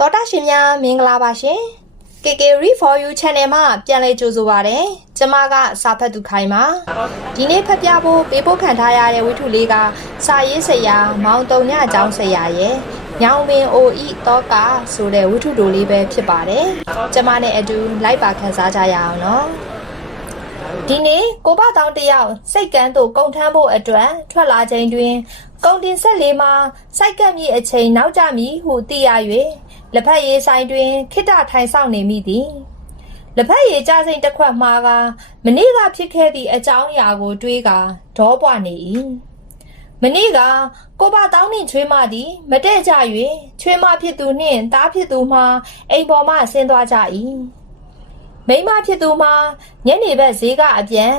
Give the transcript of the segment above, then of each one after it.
တော်တာရှင်များမင်္ဂလာပါရှင် KK Read for You Channel မှာပြန်လည်ကြိုဆိုပါရစေကျမကစာဖတ်သူခိုင်ပါဒီနေ့ဖတ်ပြဖို့ပေးပို့ခံထားရတဲ့ဝိထုလေးကစာရေးဆရာမောင်တုံညအကြောင်းဆရာရဲ့ညောင်ပင်အိုဤတောကဆိုတဲ့ဝိထုတိုလေးပဲဖြစ်ပါတယ်ကျမနဲ့အတူလိုက်ပါခန်းစားကြရအောင်နော်ဒီနေ့ကိုဘတောင်တယောက်စိတ်ကန်းတို့ကုံထမ်းဖို့အတွက်ထွက်လာချိန်တွင်ကုံတင်ဆက်လေးမှာစိုက်ကပ်မိအချိန်နောက်ကျမည်ဟုသိရ၍ လက်ဖက်ရည်ဆိုင်တွင်ခိတ္တထိုင်ဆောင်နေမိသည်လက်ဖက်ရည်ကြစိမ့်တစ်ခွက်မှာကမနေ့ကဖြစ်ခဲ့သည့်အကြောင်းအရာကို တွေးကာဒေါပွားနေ၏မနေ့ကကိုဘတောင်းနှင့်ချွေးမသည် မတည့်ကြ၍ချွေးမဖြစ်သူနှင့်သားဖြစ်သူမှအိမ်ပေါ်မှဆင်းသွားကြ၏မိန်းမဖြစ်သူမှညနေဘက်ဈေးကအပြန်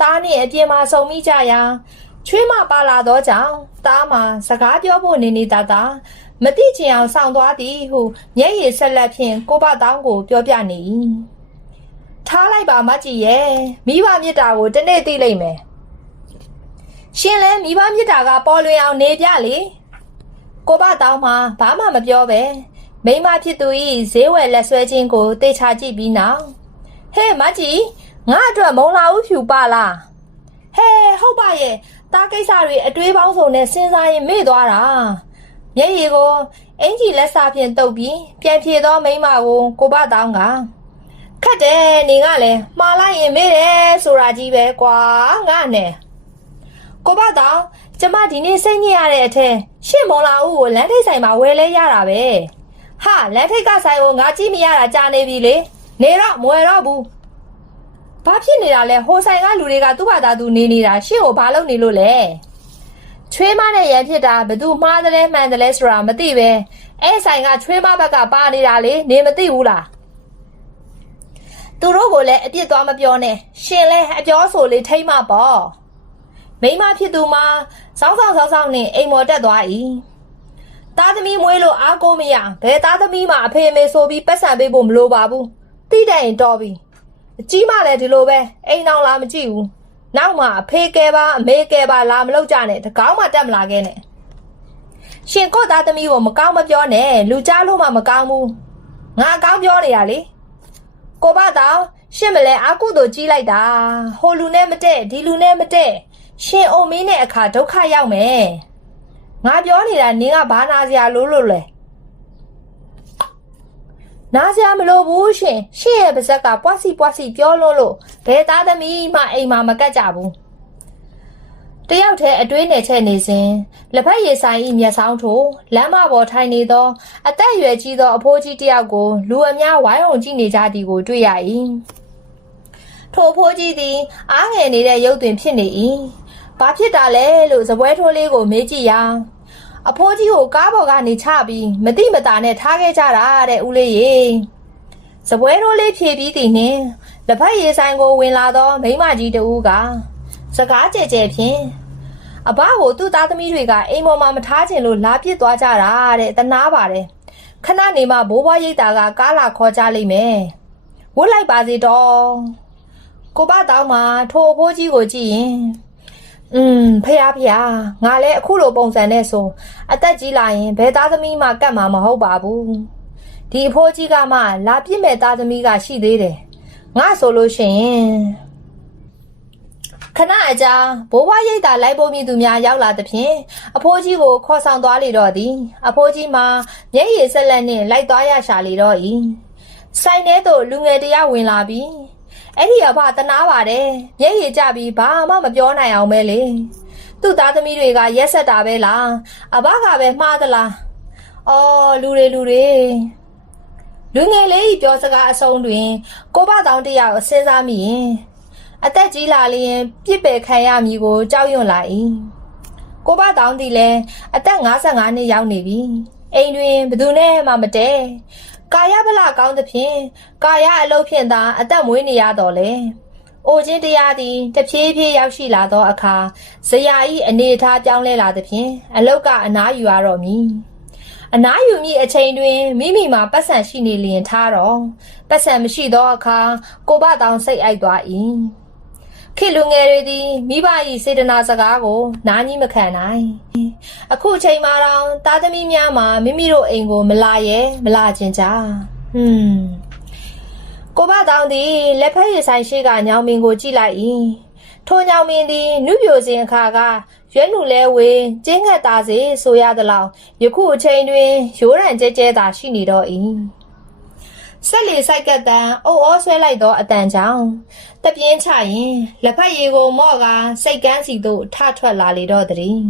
သားနှင့်အပြင်မှာဆုံမိကြရာ ချွေးမပါလာသောကြောင့်တားမှာစကားပြောဖို့နေနေတာတာမတိချင်အောင်စောင့်သွားသည်ဟုမျက်ရည်ဆက်လက်ဖြင့်ကိုဘတောင်းကိုပြောပြနေ၏ထားလိုက်ပါမကြည့်ရဲ့မိဘမြစ်တာကိုတနေ့သိလိမ့်မယ်ရှင်လဲမိဘမြစ်တာကပေါ်လွင်အောင်နေပြလေကိုဘတောင်းမှာဘာမှမပြောပဲမိမဖြစ်သူ၏ဈေးဝယ်လက်ဆွဲခြင်းကိုတေချာကြည့်ပြီးနောက်ဟဲ့မကြည့်ငါအတွက်မုံလာဦးဖြူပါလားဟဲဟုတ်ပါရဲ့ တားကိစ္စတွေအတွေးပေါင်းစုံနဲ့စဉ်းစားရင်မေ့သွားတာမျက်ရည်ကိုအင်ကြီးလက်စာဖြင့်တုပ်ပြီးပြန်ဖြေသောမိန်းမကိုကိုဘတောင်းကခတ်တယ်နေကလည်းမှားလိုက်ရင်မေ့တယ်ဆိုတာကြီးပဲကွာငါနဲ့ကိုဘတောင်းကျမဒီနေ့စိတ်ညစ်ရတဲ့အထက်ရှင့်မော်လာဦးကိုလမ်းထိပ်ဆိုင်မှာဝယ်လဲရတာပဲဟာလမ်းထိပ်ကဆိုင်ကိုငါကြည့်မရတာကြာနေပြီလေနေတော့မဝယ်တော့ဘူး ဘာဖြစ်နေတာလဲဟိုဆိုင်ကလူတွေကသူ့ဘာသာသူနေနေတာရှင့်ကိုဘာလုပ်နေလို့လဲချွေးမနဲ့ရန်ဖြစ်တာဘသူမှားတယ်လဲမှန်တယ်လဲဆိုတာမသိပဲအဲ့ဆိုင်ကချွေးမဘက်ကပါနေတာလေနေမသိဘူးလားသူတို့ကိုလည်းအပြစ်သွားမပြောနဲ့ရှင်လဲအပြောဆိုလေးထိမ့်မပေါ့မိမဖြစ်သူမှာစောင်းဆောင်စောင်းဆောင်နဲ့အိမ်မော်တက်သွား၏သားသမီးမွေးလို့အားကိုးမရဘယ်သားသမီးမှအဖေအမေဆိုပြီးပတ်စံပေးဖို့မလိုပါဘူးတိတဲ့ရင်တော်ပြီ အကြီးမလည်းဒီလိုပဲအိမ်အောင်လာမကြည့်ဘူးနောက်မှအဖေကဲပါအမေကဲပါလာမလုပ်ကြနဲ့တကောင်းမှတက်မလာခဲ့နဲ့ရှင်ကိုသားသမီးကိုမကောင်းမပြောနဲ့လူကြားလို့မှမကောင်းဘူးငါအကောင်းပြောနေရလေကိုဘတောင်ရှင်မလဲအာကုတို့ကြီးလိုက်တာဟိုလူနဲ့မတည့်ဒီလူနဲ့မတည့်ရှင်အိုမင်းနဲ့အခါဒုက္ခရောက်မယ်ငါပြောနေတာနင်းကဘာနာစရာလို့လို့လဲ နားစရာမလိုဘူးရှင်ရှင့်ရဲ့ပါဇက်ကပွားစီပွားစီပြောလို့လို့ဘယ်သားသမီးမှအိမ်မှာမကတ်ကြဘူးတယောက်တည်းအတွေးနဲ့ချက်နေစဉ်လက်ဖက်ရည်ဆိုင်ဤမျက်စောင်းထိုးလမ်းမပေါ်ထိုင်နေသော အသက်အရွယ်ကြီးသောအဖိုးကြီးတယောက်ကိုလူအများဝိုင်းဝန်းကြည့်နေကြသည်ကိုတွေ့ရ၏ထိုအဖိုးကြီးသည် အားငယ်နေတဲ့ရုပ်တွင်ဖြစ်နေ၏ဘာဖြစ်တာလဲလို့ဇပွဲထိုးလေးကိုမေးကြည့်ရာ အဖိုးကြီးကိုကားပေါ်ကနေချပြီးမတိမတာနဲ့ထားခဲ့ကြတာတဲ့ဦးလေးရေစပွဲထိုးလေးဖြည့်ပြီးတည်နှင်းလက်ဖက်ရည်ဆိုင်ကိုဝင်လာသောမိန်းမကြီးတဦးကစကားကြဲကြဲဖြင့်အဘကိုသူ့သားသမီးတွေကအိမ်ပေါ်မှာမထားချင်လို့လာပစ်သွားကြတာတဲ့တနာပါတယ်ခဏနေမှဘိုးဘွားရိတ်တာကကားလာခေါ်ကြလိမ့်မယ်ဝတ်လိုက်ပါစေတော့ကိုဘတောင်းမှာထိုအဖိုးကြီးကိုကြည့်ရင် อืมဖះဖះငါလည်းအခုလိုပုံစံနဲ့ဆိုအသက်ကြီးလာရင်ဘယ်သားသမီးမှကတ်မှာမဟုတ်ပါဘူးဒီအဖိုးကြီးကမှလာပြစ်မဲ့သားသမီးကရှိသေးတယ်ငါဆိုလို့ရှိရင်ခဏအကြာဘိုးဘွားရိတ်တာလိုက်ပုံမြည်သူများရောက်လာသဖြင့်အဖိုးကြီးကိုခေါ်ဆောင်သွားလေတော့သည်အဖိုးကြီးမှာမျက်ရည်ဆက်လက်နှင့်လိုက်သွားရရှာလေတော့၏ဆိုင်ထဲသို့လူငယ်တစ်ယောက်ဝင်လာပြီး အဲ့ဒီအဖတနာပါတယ်မျက်ရည်ကျပြီးဘာမှမပြောနိုင်အောင်ပဲလေသူ့သားသမီးတွေကရက်ဆက်တာပဲလားအဘကပဲမှားသလားအော်လူတွေလူတွေလူငယ်လေးကြီးပြောစကားအဆုံးတွင် ကိုဘတောင်တယောက်စဉ်းစားမိရင်အသက်ကြီးလာလျင်ပြစ်ပယ်ခံရမည်ကိုကြောက်ရွံ့လာ၏ကိုဘတောင်သည်လည်းအသက်55နှစ်ရောက်နေပြီအိမ်တွင်ဘယ်သူနဲ့မှမတည့် ကာယဗလကောင်းသဖြင့်ကာယအလုပ်ဖြင့်သာအသက်မွေးနေရတော့လေ။အိုခြင်းတရားသည်တဖြည်းဖြည်းရောက်ရှိလာသောအခါဇရာဤအနေအထားပြောင်းလဲလာသဖြင့်အလုတ်ကအနားယူရတော့မည်။အနားယူမိအချိန်တွင်မိမိမှာပတ်စံရှိနေလျင်ထားတော့ပတ်စံမရှိသောအခါကိုဘတောင်စိတ်အိုက်သွား၏ ခေတ်လူငယ်တွေသည်မိဘ၏စေတနာစကားကို နားကြီးမခံနိုင်အခုအချိန်မှာတော့သားသမီးများမှာမိမိတို့အိမ်ကိုမလာရဲမလာခြင်းကြဟွန်းကိုဘတောင်သည်လက်ဖက်ရည်ဆိုင်ရှိကညောင်မင်းကိုကြည့်လိုက်၏ထိုညောင်မင်းသည်နုပြိုစင်အခါကရွက်နုလဲဝေကျင်းငတ်သားစေဆိုရသလောက်ယခုအချိန်တွင်ရိုးရံကျဲကျဲသာရှိနေတော့၏ ဆက်လီဆိုင်ကတန်အုပ်အောဆွဲလိုက်သောအတန်ကြောင့်တပြင်းချရင်လက်ဖက်ရည်ကိုမော့ကစိတ်ကန်းစီသို့ထထွက်လာလေတော့သည်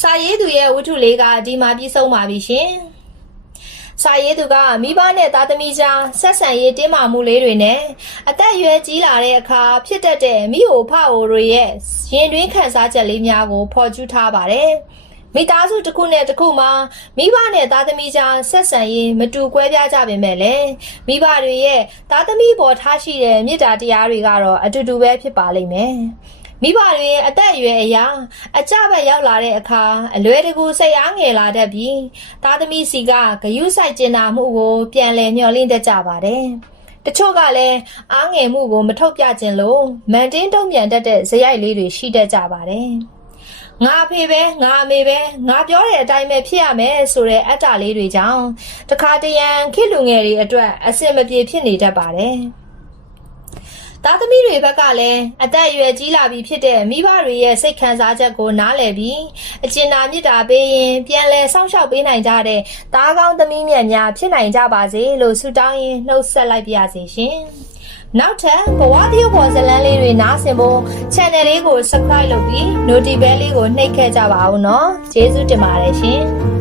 စာရေးသူရဲ့ဝတ္ထုလေးကဒီမှာပြီးဆုံးပါပြီရှင်စာရေးသူကမိဘနဲ့သားသမီးကြားဆက်ဆံရေးတင်းမာမှုလေးတွေနဲ့အသက်အရွယ်ကြီးလာတဲ့အခါဖြစ်တတ်တဲ့မိအိုဖအိုတွေရဲ့ရင်တွင်းခံစားချက်လေးများကိုဖော်ကျူးထားပါတယ်။ မိသားစုတစ်ခုနဲ့တစ်ခုမှာမိဘနဲ့သားသမီးကြားဆက်ဆံရေးမတူကွဲပြားကြပေမဲ့လည်းမိဘတွေရဲ့သားသမီးပေါ်ထားရှိတဲ့မေတ္တာတရားတွေကတော့အတူတူပဲဖြစ်ပါလိမ့်မယ်။မိဘတွေရဲ့အသက်အရွယ်အရာအကြဘက်ရောက်လာတဲ့အခါအလွယ်တကူစိတ်အားငယ်လာတတ်ပြီးသားသမီးစီကဂယုစိုက်ကျင်နာမှုကိုပြန်လည်မျှော်လင့်တတ်ကြပါတယ်။တချို့ကလည်းအားငယ်မှုကိုမထုတ်ပြခြင်းလို့မန်တင်းတုံ့ပြန်တတ်တဲ့ဇယိုက်လေးတွေရှိတတ်ကြပါတယ်။ ငါအဖေပဲငါအမေပဲငါပြောတဲ့အတိုင်းပဲဖြစ်ရမယ်ဆိုတဲ့အတ္တလေးတွေကြောင့်တခါတရံခေတ်လူငယ်တွေအတွက်အဆင်မပြေဖြစ်နေတတ်ပါတယ်။သားသမီးတွေဘက်ကလည်းအသက်အရွယ်ကြီးလာပြီဖြစ်တဲ့မိဘတွေရဲ့စိတ်ခံစားချက်ကိုနားလည်ပြီးအကျဉ်းနာမြစ်တာပေးရင်ပြန်လည်စောင့်ရှောက်ပေးနိုင်ကြတဲ့သားကောင်းသမီးမြတ်များဖြစ်နိုင်ကြပါစေလို့ဆုတောင်းရင်းနှုတ်ဆက်လိုက်ပါရစေရှင်။ နောက်ထပ်ဘဝတရုပ်ပေါ်ဇလန်းလေးတွေနားဆင်ဖို့ channel လေးကို subscribe လုပ်ပြီး notification လေးကိုနှိပ်ခဲ့ကြပါဦးနော်။ကျေးဇူးတင်ပါတယ်ရှင်။